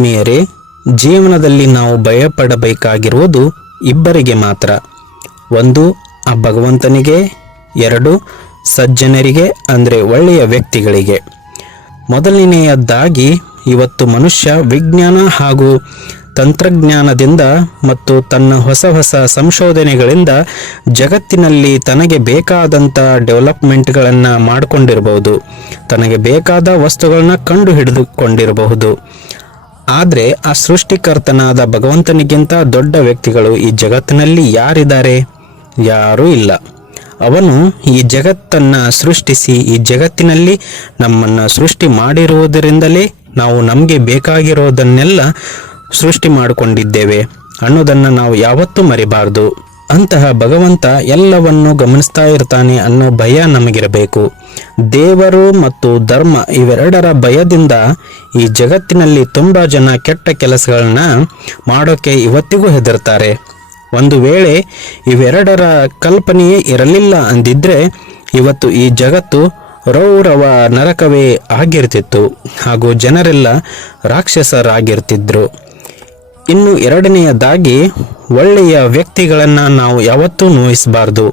ಆತ್ಮೀಯರೇ, ಜೀವನದಲ್ಲಿ ನಾವು ಭಯಪಡಬೇಕಾಗಿರುವುದು ಇಬ್ಬರಿಗೆ ಮಾತ್ರ. ಒಂದು, ಆ ಭಗವಂತನಿಗೆ. ಎರಡು, ಸಜ್ಜನರಿಗೆ, ಅಂದರೆ ಒಳ್ಳೆಯ ವ್ಯಕ್ತಿಗಳಿಗೆ. ಮೊದಲನೆಯದ್ದಾಗಿ, ಇವತ್ತು ಮನುಷ್ಯ ವಿಜ್ಞಾನ ಹಾಗೂ ತಂತ್ರಜ್ಞಾನದಿಂದ ಮತ್ತು ತನ್ನ ಹೊಸ ಹೊಸ ಸಂಶೋಧನೆಗಳಿಂದ ಜಗತ್ತಿನಲ್ಲಿ ತನಗೆ ಬೇಕಾದಂಥ ಡೆವಲಪ್ಮೆಂಟ್ಗಳನ್ನು ಮಾಡಿಕೊಂಡಿರಬಹುದು. ತನಗೆ ಬೇಕಾದ ವಸ್ತುಗಳನ್ನ ಕಂಡು ಹಿಡಿದುಕೊಂಡಿರಬಹುದು ಆದರೆ ಆ ಸೃಷ್ಟಿಕರ್ತನಾದ ಭಗವಂತನಿಗಿಂತ ದೊಡ್ಡ ವ್ಯಕ್ತಿಗಳು ಈ ಜಗತ್ತಿನಲ್ಲಿ ಯಾರಿದ್ದಾರೆ? ಯಾರೂ ಇಲ್ಲ. ಅವನು ಈ ಜಗತ್ತನ್ನ ಸೃಷ್ಟಿಸಿ, ಈ ಜಗತ್ತಿನಲ್ಲಿ ನಮ್ಮನ್ನು ಸೃಷ್ಟಿ ಮಾಡಿರುವುದರಿಂದಲೇ ನಾವು ನಮಗೆ ಬೇಕಾಗಿರೋದನ್ನೆಲ್ಲ ಸೃಷ್ಟಿ ಮಾಡಿಕೊಂಡಿದ್ದೇವೆ ಅನ್ನೋದನ್ನು ನಾವು ಯಾವತ್ತೂ ಮರಿಬಾರ್ದು. ಅಂತಹ ಭಗವಂತ ಎಲ್ಲವನ್ನು ಗಮನಿಸ್ತಾ ಇರ್ತಾನೆ ಅನ್ನೋ ಭಯ ನಮಗಿರಬೇಕು. ದೇವರು ಮತ್ತು ಧರ್ಮ ಇವೆರಡರ ಭಯದಿಂದ ಈ ಜಗತ್ತಿನಲ್ಲಿ ತುಂಬ ಜನ ಕೆಟ್ಟ ಕೆಲಸಗಳನ್ನ ಮಾಡೋಕೆ ಇವತ್ತಿಗೂ ಹೆದರ್ತಾರೆ. ಒಂದು ವೇಳೆ ಇವೆರಡರ ಕಲ್ಪನೆಯೇ ಇರಲಿಲ್ಲ ಅಂದಿದ್ರೆ ಇವತ್ತು ಈ ಜಗತ್ತು ರೌರವ ನರಕವೇ ಆಗಿರ್ತಿತ್ತು. ಹಾಗೂ ಜನರೆಲ್ಲ ರಾಕ್ಷಸರಾಗಿರ್ತಿದ್ರು. ಇನ್ನು ಎರಡನೆಯದಾಗಿ, ಒಳ್ಳೆಯ ವ್ಯಕ್ತಿಗಳನ್ನು ನಾವು ಯಾವತ್ತೂ ನೋಯಿಸಬಾರ್ದು.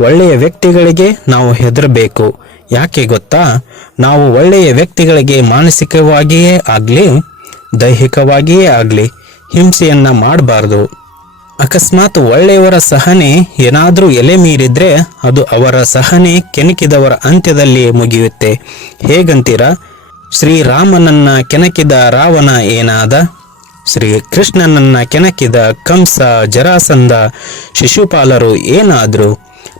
ಒಳ್ಳೆಯ ವ್ಯಕ್ತಿಗಳಿಗೆ ನಾವು ಹೆದರಬೇಕು. ಯಾಕೆ ಗೊತ್ತಾ? ನಾವು ಒಳ್ಳೆಯ ವ್ಯಕ್ತಿಗಳಿಗೆ ಮಾನಸಿಕವಾಗಿಯೇ ಆಗಲಿ, ದೈಹಿಕವಾಗಿಯೇ ಆಗಲಿ ಹಿಂಸೆಯನ್ನು ಮಾಡಬಾರ್ದು. ಅಕಸ್ಮಾತ್ ಒಳ್ಳೆಯವರ ಸಹನೆ ಏನಾದರೂ ಎಲೆ ಮೀರಿದ್ರೆ ಅದು ಅವರ ಸಹನೆ ಕೆಣಕಿದವರ ಅಂತ್ಯದಲ್ಲಿ ಮುಗಿಯುತ್ತೆ. ಹೇಗಂತೀರಾ? ಶ್ರೀರಾಮನನ್ನ ಕೆಣಕಿದ ರಾವಣ ಏನಾದ? ಶ್ರೀ ಕೃಷ್ಣನನ್ನ ಕೆಣಕಿದ ಕಂಸ ಜರಾಸಂದ ಶಿಶುಪಾಲರು ಏನಾದರೂ?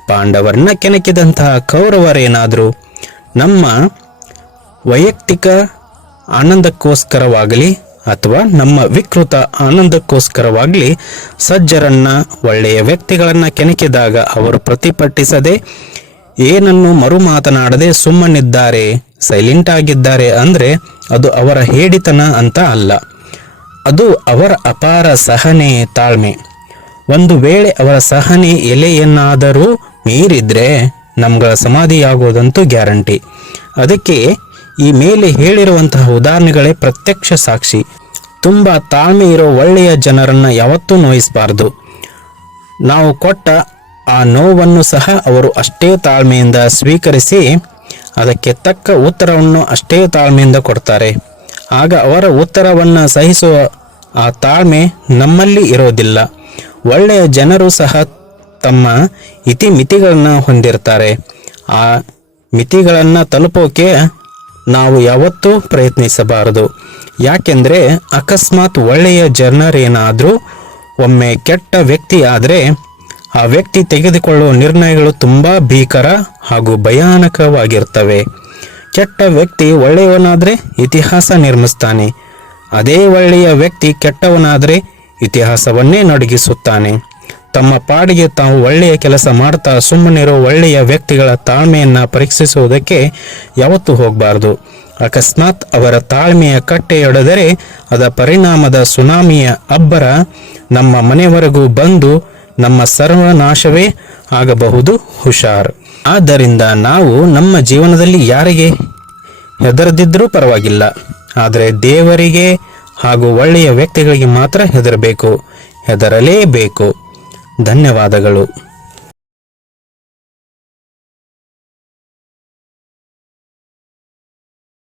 ಪಾಂಡವರನ್ನ ಕೆಣಕಿದಂತಹ ಕೌರವರೇನಾದರೂ? ನಮ್ಮ ವೈಯಕ್ತಿಕ ಆನಂದಕ್ಕೋಸ್ಕರವಾಗಲಿ ಅಥವಾ ನಮ್ಮ ವಿಕೃತ ಆನಂದಕ್ಕೋಸ್ಕರವಾಗಲಿ ಸಜ್ಜರನ್ನ, ಒಳ್ಳೆಯ ವ್ಯಕ್ತಿಗಳನ್ನ ಕೆಣಕಿದಾಗ ಅವರು ಪ್ರತಿಭಟಿಸದೆ ಏನನ್ನು ಮರು ಮಾತನಾಡದೆ ಸುಮ್ಮನಿದ್ದಾರೆ, ಸೈಲೆಂಟ್ ಆಗಿದ್ದಾರೆ ಅಂದ್ರೆ ಅದು ಅವರ ಹೇಡಿತನ ಅಂತ ಅಲ್ಲ. ಅದು ಅವರ ಅಪಾರ ಸಹನೆ ತಾಳ್ಮೆ. ಒಂದು ವೇಳೆ ಅವರ ಸಹನೆ ಎಲೆಯನ್ನಾದರೂ ಮೀರಿದ್ರೆ ನಮ್ಗಳ ಸಮಾಧಿಯಾಗೋದಂತೂ ಗ್ಯಾರಂಟಿ. ಅದಕ್ಕೆ ಈ ಮೇಲೆ ಹೇಳಿರುವಂತಹ ಉದಾಹರಣೆಗಳೇ ಪ್ರತ್ಯಕ್ಷ ಸಾಕ್ಷಿ. ತುಂಬ ತಾಳ್ಮೆ ಇರೋ ಒಳ್ಳೆಯ ಜನರನ್ನ ಯಾವತ್ತೂ ನೋಯಿಸಬಾರದು. ನಾವು ಕೊಟ್ಟ ಆ ನೋವನ್ನು ಸಹ ಅವರು ಅಷ್ಟೇ ತಾಳ್ಮೆಯಿಂದ ಸ್ವೀಕರಿಸಿ ಅದಕ್ಕೆ ತಕ್ಕ ಉತ್ತರವನ್ನು ಅಷ್ಟೇ ತಾಳ್ಮೆಯಿಂದ ಕೊಡ್ತಾರೆ. ಆಗ ಅವರ ಉತ್ತರವನ್ನು ಸಹಿಸುವ ಆ ತಾಳ್ಮೆ ನಮ್ಮಲ್ಲಿ ಇರೋದಿಲ್ಲ. ಒಳ್ಳೆಯ ಜನರು ಸಹ ತಮ್ಮ ಇತಿಮಿತಿಗಳನ್ನು ಹೊಂದಿರ್ತಾರೆ. ಆ ಮಿತಿಗಳನ್ನು ತಲುಪೋಕೆ ನಾವು ಯಾವತ್ತೂ ಪ್ರಯತ್ನಿಸಬಾರದು. ಯಾಕೆಂದರೆ ಅಕಸ್ಮಾತ್ ಒಳ್ಳೆಯ ಜನರೇನಾದರೂ ಒಮ್ಮೆ ಕೆಟ್ಟ ವ್ಯಕ್ತಿ ಆದರೆ ಆ ವ್ಯಕ್ತಿ ತೆಗೆದುಕೊಳ್ಳುವ ನಿರ್ಣಯಗಳು ತುಂಬ ಭೀಕರ ಹಾಗೂ ಭಯಾನಕವಾಗಿರ್ತವೆ. ಕೆಟ್ಟ ವ್ಯಕ್ತಿ ಒಳ್ಳೆಯವನಾದರೆ ಇತಿಹಾಸ ನಿರ್ಮಿಸ್ತಾನೆ. ಅದೇ ಒಳ್ಳೆಯ ವ್ಯಕ್ತಿ ಕೆಟ್ಟವನಾದರೆ ಇತಿಹಾಸವನ್ನೇ ನಡುಗಿಸುತ್ತಾನೆ. ತಮ್ಮ ಪಾಡಿಗೆ ತಾವು ಒಳ್ಳೆಯ ಕೆಲಸ ಮಾಡ್ತಾ ಸುಮ್ಮನಿರೋ ಒಳ್ಳೆಯ ವ್ಯಕ್ತಿಗಳ ತಾಳ್ಮೆಯನ್ನು ಪರೀಕ್ಷಿಸುವುದಕ್ಕೆ ಯಾವತ್ತೂ ಹೋಗಬಾರ್ದು. ಅಕಸ್ಮಾತ್ ಅವರ ತಾಳ್ಮೆಯ ಕಟ್ಟೆಯೊಡೆದರೆ ಅದರ ಪರಿಣಾಮದ ಸುನಾಮಿಯ ಅಬ್ಬರ ನಮ್ಮ ಮನೆವರೆಗೂ ಬಂದು ನಮ್ಮ ಸರ್ವನಾಶವೇ ಆಗಬಹುದು, ಹುಷಾರ್. ಆದ್ದರಿಂದ ನಾವು ನಮ್ಮ ಜೀವನದಲ್ಲಿ ಯಾರಿಗೆ? ಹೆದರದಿದ್ದರೂ ಪರವಾಗಿಲ್ಲ. ಆದರೆ ದೇವರಿಗೆ ಹಾಗೂ ಒಳ್ಳೆಯ ವ್ಯಕ್ತಿಗಳಿಗೆ ಮಾತ್ರ ಹೆದರಬೇಕು. ಹೆದರಲೇಬೇಕು. ಧನ್ಯವಾದಗಳು.